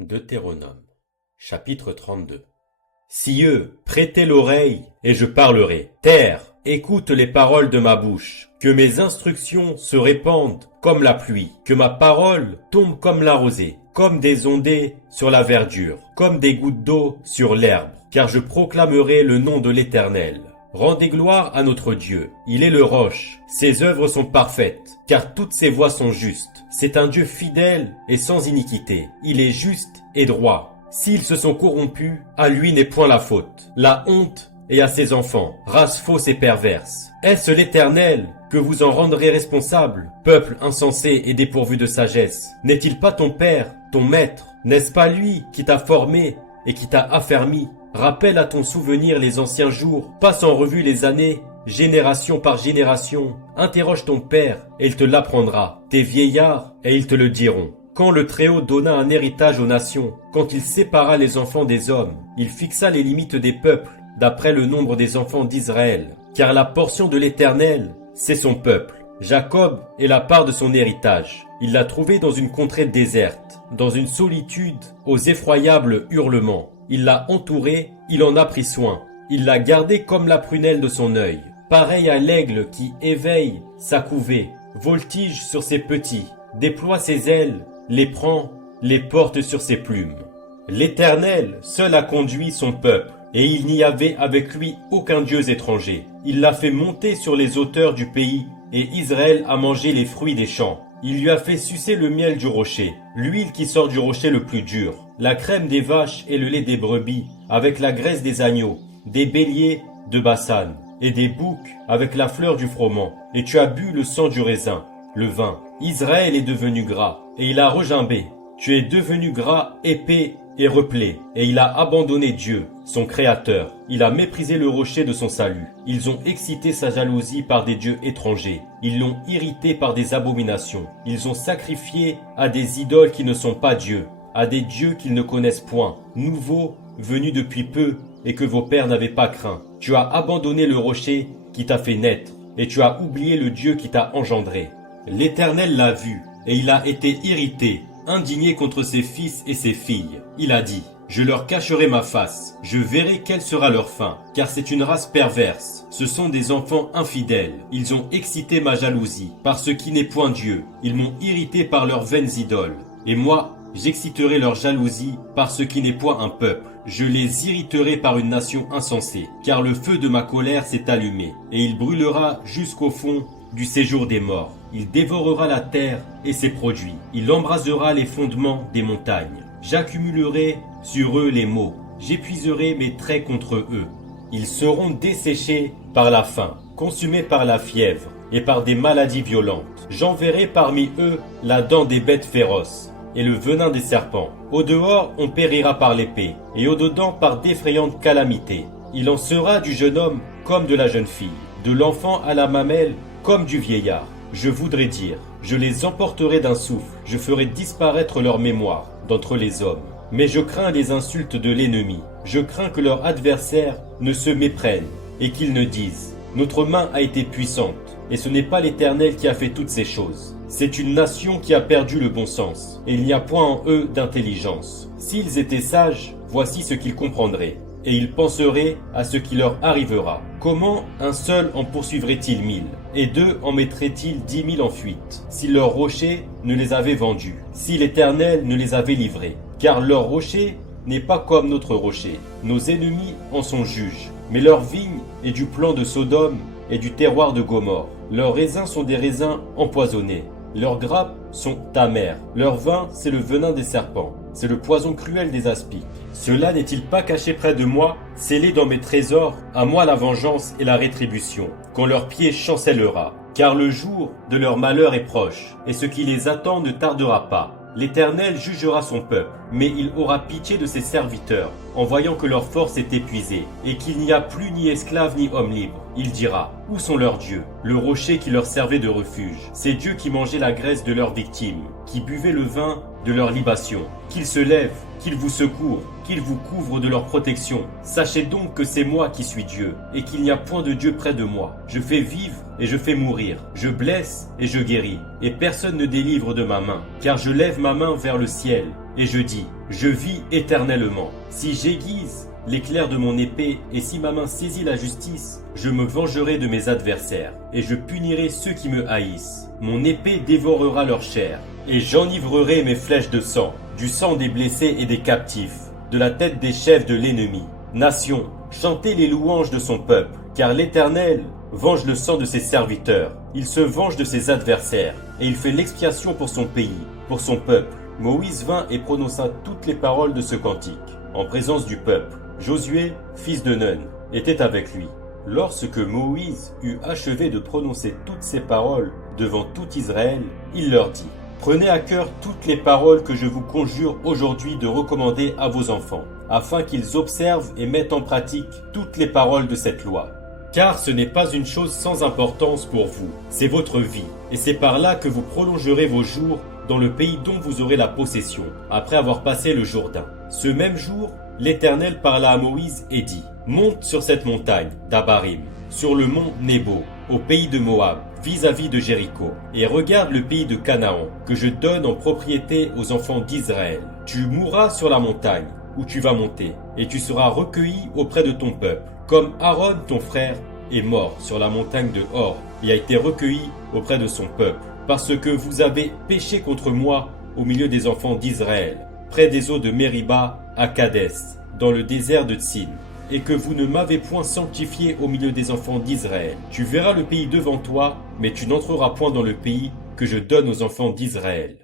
Deutéronome, chapitre 32. Cieux, prêtez l'oreille, et je parlerai. Terre, écoute les paroles de ma bouche. Que mes instructions se répandent comme la pluie. Que ma parole tombe comme la rosée, comme des ondées sur la verdure, comme des gouttes d'eau sur l'herbe. Car je proclamerai le nom de l'Éternel. Rendez gloire à notre Dieu. Il est le roche. Ses œuvres sont parfaites, car toutes ses voies sont justes. C'est un Dieu fidèle et sans iniquité. Il est juste et droit. S'ils se sont corrompus, à lui n'est point la faute. La honte est à ses enfants, race fausse et perverse. Est-ce l'Éternel que vous en rendrez responsable, peuple insensé et dépourvu de sagesse? N'est-il pas ton père, ton maître? N'est-ce pas lui qui t'a formé et qui t'a affermi? Rappelle à ton souvenir les anciens jours, passe en revue les années, génération par génération. Interroge ton père et il te l'apprendra, tes vieillards et ils te le diront. Quand le Très-Haut donna un héritage aux nations, quand il sépara les enfants des hommes, il fixa les limites des peuples d'après le nombre des enfants d'Israël. Car la portion de l'Éternel, c'est son peuple. Jacob est la part de son héritage. Il l'a trouvé dans une contrée déserte, dans une solitude aux effroyables hurlements. Il l'a entouré, il en a pris soin. Il l'a gardé comme la prunelle de son œil. Pareil à l'aigle qui éveille sa couvée, voltige sur ses petits, déploie ses ailes, les prend, les porte sur ses plumes. L'Éternel seul a conduit son peuple, et il n'y avait avec lui aucun dieu étranger. Il l'a fait monter sur les hauteurs du pays, et Israël a mangé les fruits des champs. Il lui a fait sucer le miel du rocher, l'huile qui sort du rocher le plus dur, la crème des vaches et le lait des brebis, avec la graisse des agneaux, des béliers de Bassan, et des boucs avec la fleur du froment. Et tu as bu le sang du raisin, le vin. Israël est devenu gras, et il a regimbé. Tu es devenu gras, épais et replé, et il a abandonné Dieu, son Créateur. Il a méprisé le rocher de son salut. Ils ont excité sa jalousie par des dieux étrangers. Ils l'ont irrité par des abominations. Ils ont sacrifié à des idoles qui ne sont pas Dieu, à des dieux qu'ils ne connaissent point, nouveaux, venus depuis peu, et que vos pères n'avaient pas craint. Tu as abandonné le rocher qui t'a fait naître, et tu as oublié le Dieu qui t'a engendré. L'Éternel l'a vu, et il a été irrité, indigné contre ses fils et ses filles. Il a dit: je leur cacherai ma face, je verrai quelle sera leur fin, car c'est une race perverse. Ce sont des enfants infidèles. Ils ont excité ma jalousie par ce qui n'est point Dieu. Ils m'ont irrité par leurs vaines idoles. Et moi, j'exciterai leur jalousie par ce qui n'est point un peuple. Je les irriterai par une nation insensée, car le feu de ma colère s'est allumé, et il brûlera jusqu'au fond du séjour des morts. Il dévorera la terre et ses produits. Il embrasera les fondements des montagnes. J'accumulerai sur eux les maux. J'épuiserai mes traits contre eux. Ils seront desséchés par la faim, consumés par la fièvre et par des maladies violentes. J'enverrai parmi eux la dent des bêtes féroces et le venin des serpents. Au dehors, on périra par l'épée, et au dedans par d'effrayantes calamités. Il en sera du jeune homme comme de la jeune fille, de l'enfant à la mamelle comme du vieillard. Je voudrais dire, je les emporterai d'un souffle, je ferai disparaître leur mémoire d'entre les hommes. Mais je crains les insultes de l'ennemi, je crains que leur adversaire ne se méprenne, et qu'ils ne disent: notre main a été puissante, et ce n'est pas l'Éternel qui a fait toutes ces choses. C'est une nation qui a perdu le bon sens, et il n'y a point en eux d'intelligence. S'ils étaient sages, voici ce qu'ils comprendraient, et ils penseraient à ce qui leur arrivera. Comment un seul en poursuivrait-il 1000, et deux en mettrait-il 10 000 en fuite, si leur rocher ne les avait vendus, si l'Éternel ne les avait livrés? Car leur rocher n'est pas comme notre rocher. Nos ennemis en sont juges, mais leur vigne est du plan de Sodome et du terroir de Gomorrhe. Leurs raisins sont des raisins empoisonnés. Leurs grappes sont amères. Leur vin, c'est le venin des serpents. C'est le poison cruel des aspics. Cela n'est-il pas caché près de moi, scellé dans mes trésors? À moi la vengeance et la rétribution, quand leur pied chancellera. Car le jour de leur malheur est proche, et ce qui les attend ne tardera pas. L'Éternel jugera son peuple, mais il aura pitié de ses serviteurs, en voyant que leur force est épuisée, et qu'il n'y a plus ni esclave ni homme libre. Il dira: où sont leurs dieux, le rocher qui leur servait de refuge, ces dieux qui mangeaient la graisse de leurs victimes, qui buvaient le vin de leurs libations? Qu'ils se lèvent qu'ils vous secourent, qu'ils vous couvrent de leur protection. Sachez donc que c'est moi qui suis Dieu, et qu'il n'y a point de Dieu près de moi. Je fais vivre et je fais mourir, je blesse et je guéris, et personne ne délivre de ma main, car je lève ma main vers le ciel, et je dis, je vis éternellement. Si j'aiguise l'éclair de mon épée, et si ma main saisit la justice, je me vengerai de mes adversaires, et je punirai ceux qui me haïssent. Mon épée dévorera leur chair, et j'enivrerai mes flèches de sang, du sang des blessés et des captifs, de la tête des chefs de l'ennemi. Nation, chantez les louanges de son peuple, car l'Éternel venge le sang de ses serviteurs. Il se venge de ses adversaires, et il fait l'expiation pour son pays, pour son peuple. Moïse vint et prononça toutes les paroles de ce cantique, en présence du peuple. Josué, fils de Nun, était avec lui. Lorsque Moïse eut achevé de prononcer toutes ces paroles devant tout Israël, il leur dit, « Prenez à cœur toutes les paroles que je vous conjure aujourd'hui de recommander à vos enfants, afin qu'ils observent et mettent en pratique toutes les paroles de cette loi. Car ce n'est pas une chose sans importance pour vous, c'est votre vie, et c'est par là que vous prolongerez vos jours dans le pays dont vous aurez la possession, après avoir passé le Jourdain. » Ce même jour, l'Éternel parla à Moïse et dit, « Monte sur cette montagne d'Abarim, sur le mont Nebo, au pays de Moab, vis-à-vis de Jéricho, et regarde le pays de Canaan, que je donne en propriété aux enfants d'Israël. Tu mourras sur la montagne, où tu vas monter, et tu seras recueilli auprès de ton peuple, comme Aaron ton frère est mort sur la montagne de Hor, et a été recueilli auprès de son peuple, parce que vous avez péché contre moi au milieu des enfants d'Israël, près des eaux de Mériba, à Kadès, dans le désert de Tsin, et que vous ne m'avez point sanctifié au milieu des enfants d'Israël. Tu verras le pays devant toi, mais tu n'entreras point dans le pays que je donne aux enfants d'Israël.